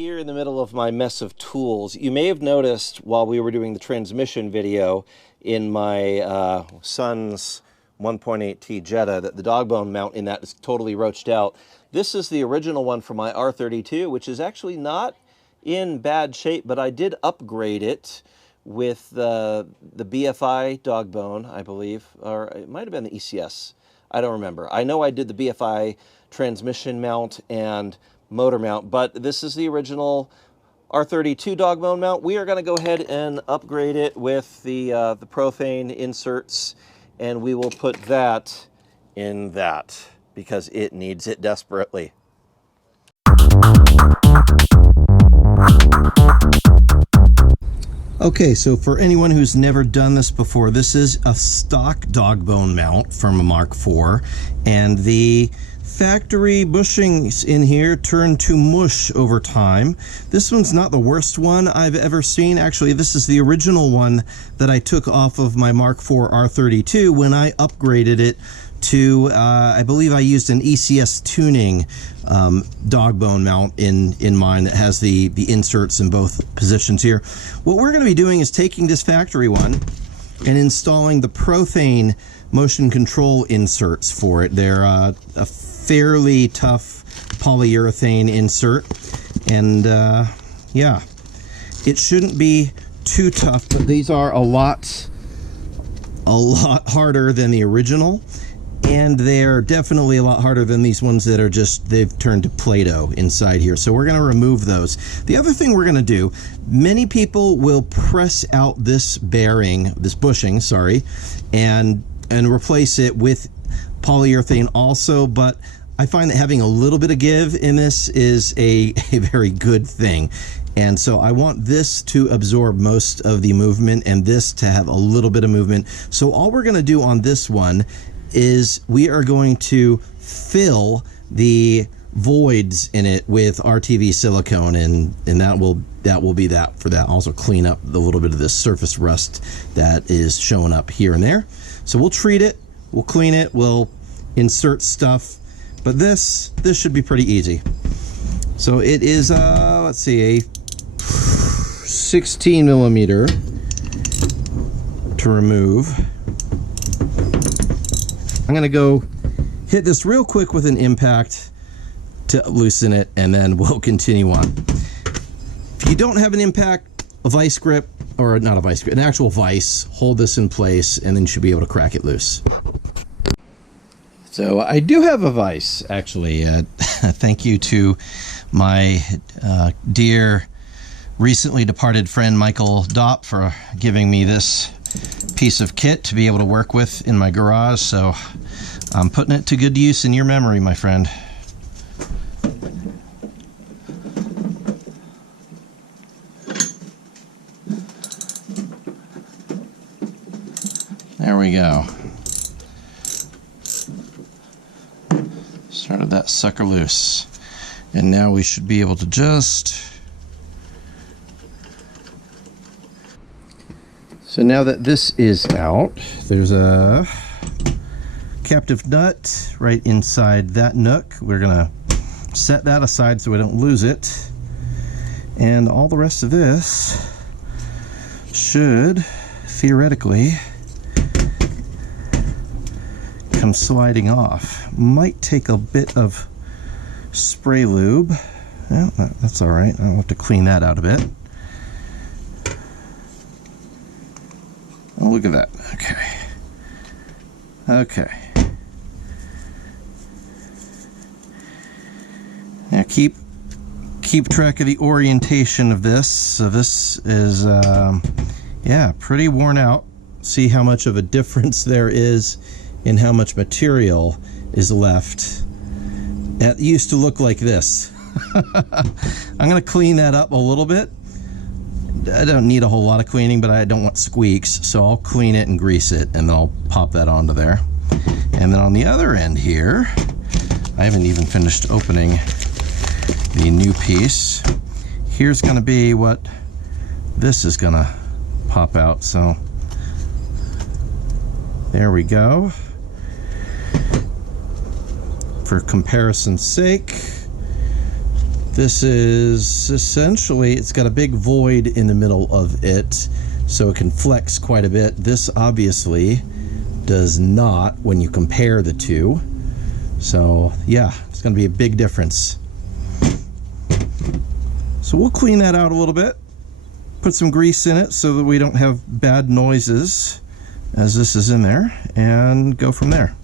Here in the middle of my mess of tools, you may have noticed while we were doing the transmission video in my son's 1.8T Jetta that the Dogbone mount in that is totally roached out. This is the original one for my R32, which is actually not in bad shape, but I did upgrade it with the BFI Dogbone, I believe, or it might have been the ECS. I don't remember. I know I did the BFI transmission mount and motor mount, but this is the original R32 Dogbone mount. We are going to go ahead and upgrade it with the profane inserts, and we will put that in that because it needs it desperately. Okay, so for anyone who's never done this before, this is a stock Dogbone mount from a Mk4, and the factory bushings in here turn to mush over time. This one's not the worst one I've ever seen. Actually, this is the original one that I took off of my Mk4 R32 when I upgraded it to, I believe I used an ECS tuning Dogbone mount in mine that has the inserts in both positions here. What we're going to be doing is taking this factory one and installing the profane motion control inserts for it. They're a fairly tough polyurethane insert, and yeah, it shouldn't be too tough, but these are a lot harder than the original, and they're definitely a lot harder than these ones that are just, they've turned to Play-Doh inside here. So we're going to remove those. The other thing we're going to do, many people will press out this bearing, this bushing, sorry, and replace it with polyurethane also, but I find that having a little bit of give in this is a very good thing. And so I want this to absorb most of the movement and this to have a little bit of movement. So all we're going to do on this one is we are going to fill the voids in it with RTV silicone, and that will be that for that. Also clean up the little bit of this surface rust that is showing up here and there. So we'll treat it, we'll clean it, we'll insert stuff, but this should be pretty easy. So it is let's see, a 16 millimeter to remove. I'm gonna go hit this real quick with an impact to loosen it, and then we'll continue on. If you don't have an impact, a vice grip, or not a vice grip, an actual vice, hold this in place, and then you should be able to crack it loose. So I do have a vice, actually. Thank you to my dear recently departed friend Michael Dopp for giving me this piece of kit to be able to work with in my garage. So I'm putting it to good use in your memory, my friend. There we go. Started that sucker loose. And now we should be able to just... So now that this is out, there's a captive nut right inside that nook. We're gonna set that aside so we don't lose it. And all the rest of this should theoretically come sliding off. Might take a bit of spray lube. Yeah, that's all right. I'll have to clean that out a bit. Oh, look at that. Okay. Okay. Now keep track of the orientation of this. So this is yeah, pretty worn out. See how much of a difference there is in how much material is left. That used to look like this. I'm going to clean that up a little bit. I don't need a whole lot of cleaning, but I don't want squeaks, so I'll clean it and grease it, and then I'll pop that onto there. And then on the other end here, I haven't even finished opening the new piece. Here's going to be what this is going to pop out. So there we go. For comparison's sake, This is essentially, it's got a big void in the middle of it, so it can flex quite a bit. This obviously does not when you compare the two. So yeah, it's going to be a big difference. So we'll clean that out a little bit, put some grease in it so that we don't have bad noises as this is in there, and go from there.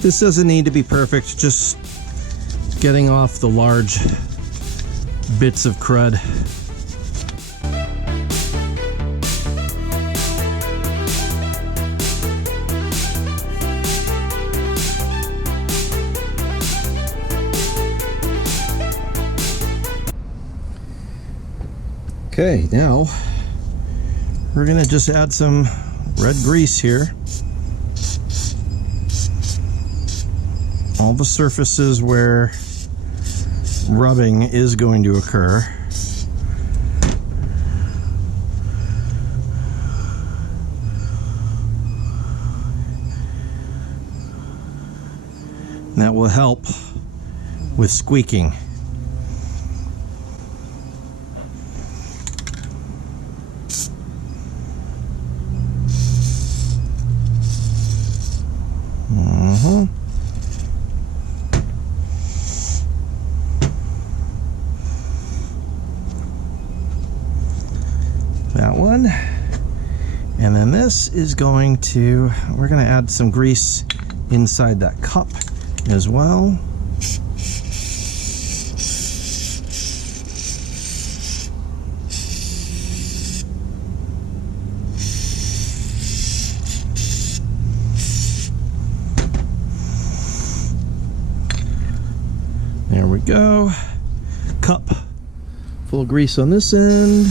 This doesn't need to be perfect, just getting off the large bits of crud. Okay, now we're gonna just add some red grease here. All the surfaces where rubbing is going to occur. And that will help with squeaking. That one, and then this is going to, we're going to add some grease inside that cup as well. There we go. Cup full of grease on this end.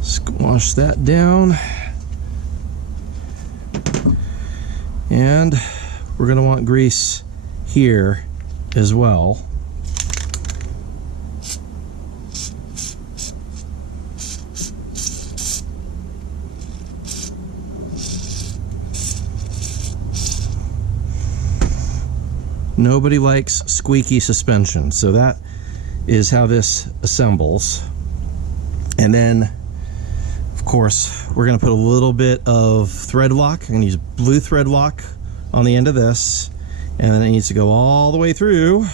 Squash that down, and we're going to want grease here as well. Nobody likes squeaky suspension, so that is how this assembles. And then of course, we're going to put a little bit of thread lock. I'm going to use blue thread lock on the end of this, and then it needs to go all the way through.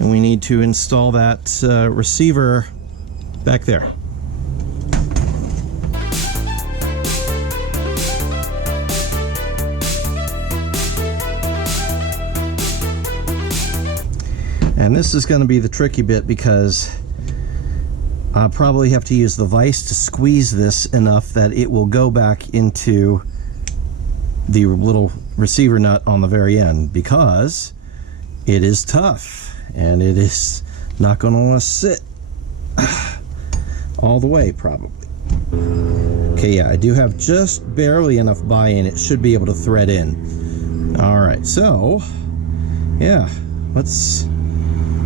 And we need to install that receiver back there. And this is going to be the tricky bit, because I'll probably have to use the vise to squeeze this enough that it will go back into the little receiver nut on the very end, because it is tough and it is not going to want to sit all the way probably. Okay, yeah, I do have just barely enough buy-in. It should be able to thread in. All right, so yeah, let's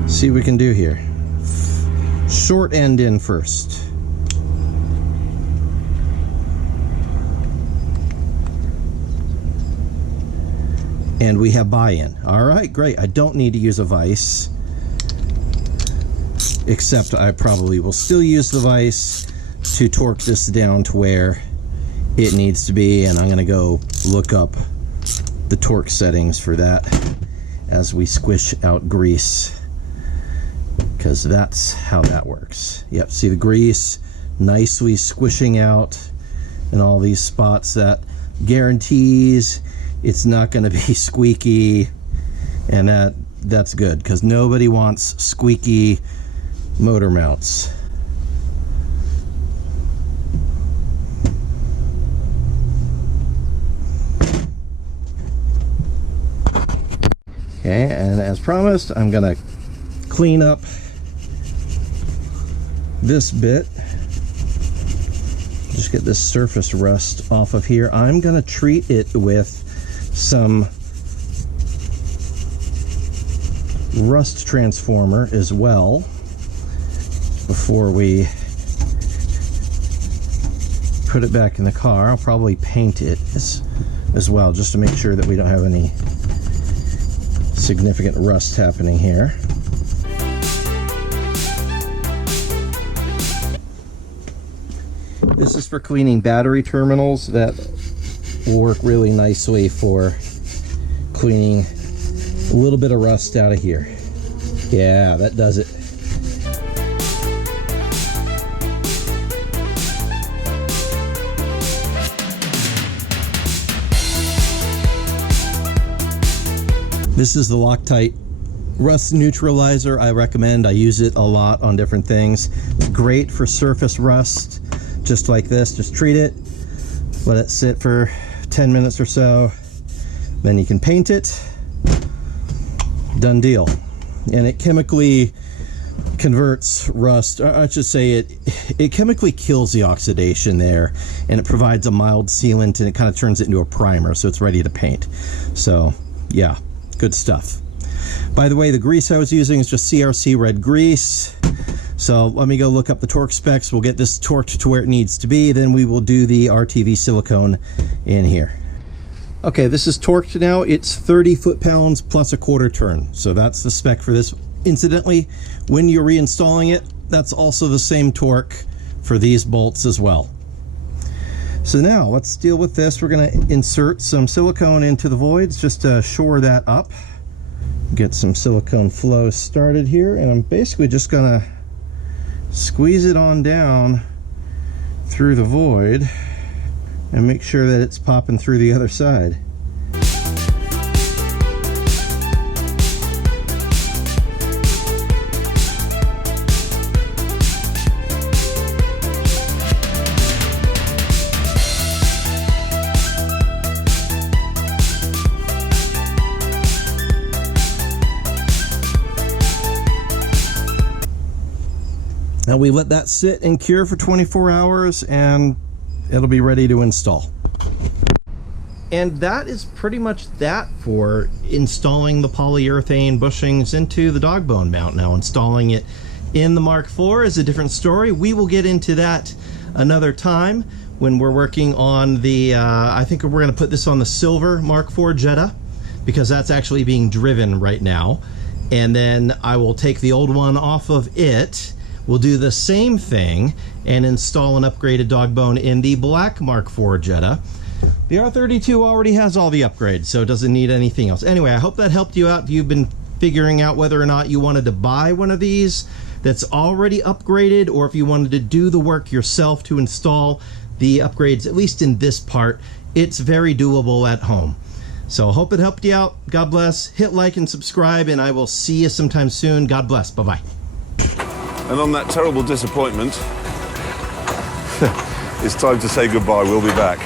see what we can do here. Short end in first. And we have buy-in. All right, great. I don't need to use a vise, except I probably will still use the vise to torque this down to where it needs to be, and I'm going to go look up the torque settings for that as we squish out grease, because that's how that works. Yep, see the grease nicely squishing out in all these spots. That guarantees it's not going to be squeaky, and that's good, because nobody wants squeaky motor mounts. Okay, and as promised, I'm gonna clean up this bit. Just get this surface rust off of here. I'm gonna treat it with some rust transformer as well before we put it back in the car. I'll probably paint it as well, just to make sure that we don't have any significant rust happening here. This is for cleaning battery terminals. That will work really nicely for cleaning a little bit of rust out of here. Yeah, that does it. This is the Loctite rust neutralizer. I recommend. I use it a lot on different things. It's great for surface rust, just like this. Just treat it, let it sit for 10 minutes or so, then you can paint it. Done deal. And it chemically converts rust, or I should say it chemically kills the oxidation there, and it provides a mild sealant, and it kind of turns it into a primer, so it's ready to paint. So yeah, good stuff. By the way, the grease I was using is just CRC red grease. So let me go look up the torque specs. We'll get this torqued to where it needs to be, then we will do the RTV silicone in here. Okay, this is torqued now. It's 30 foot-pounds plus a quarter turn. So that's the spec for this. Incidentally, when you're reinstalling it, that's also the same torque for these bolts as well. So now let's deal with this. We're going to insert some silicone into the voids just to shore that up. Get some silicone flow started here, and I'm basically just going to squeeze it on down through the void and make sure that it's popping through the other side. Now we let that sit and cure for 24 hours and it'll be ready to install. And that is pretty much that for installing the polyurethane bushings into the Dogbone mount. Now installing it in the Mark IV is a different story. We will get into that another time when we're working on the, I think we're going to put this on the silver Mark IV Jetta, because that's actually being driven right now. And then I will take the old one off of it. We'll do the same thing and install an upgraded Dogbone in the black Mark IV Jetta. The R32 already has all the upgrades, so it doesn't need anything else. Anyway, I hope that helped you out if you've been figuring out whether or not you wanted to buy one of these that's already upgraded, or if you wanted to do the work yourself to install the upgrades, at least in this part. It's very doable at home. So hope it helped you out. God bless. Hit like and subscribe, and I will see you sometime soon. God bless. Bye-bye. And on that terrible disappointment, it's time to say goodbye. We'll be back.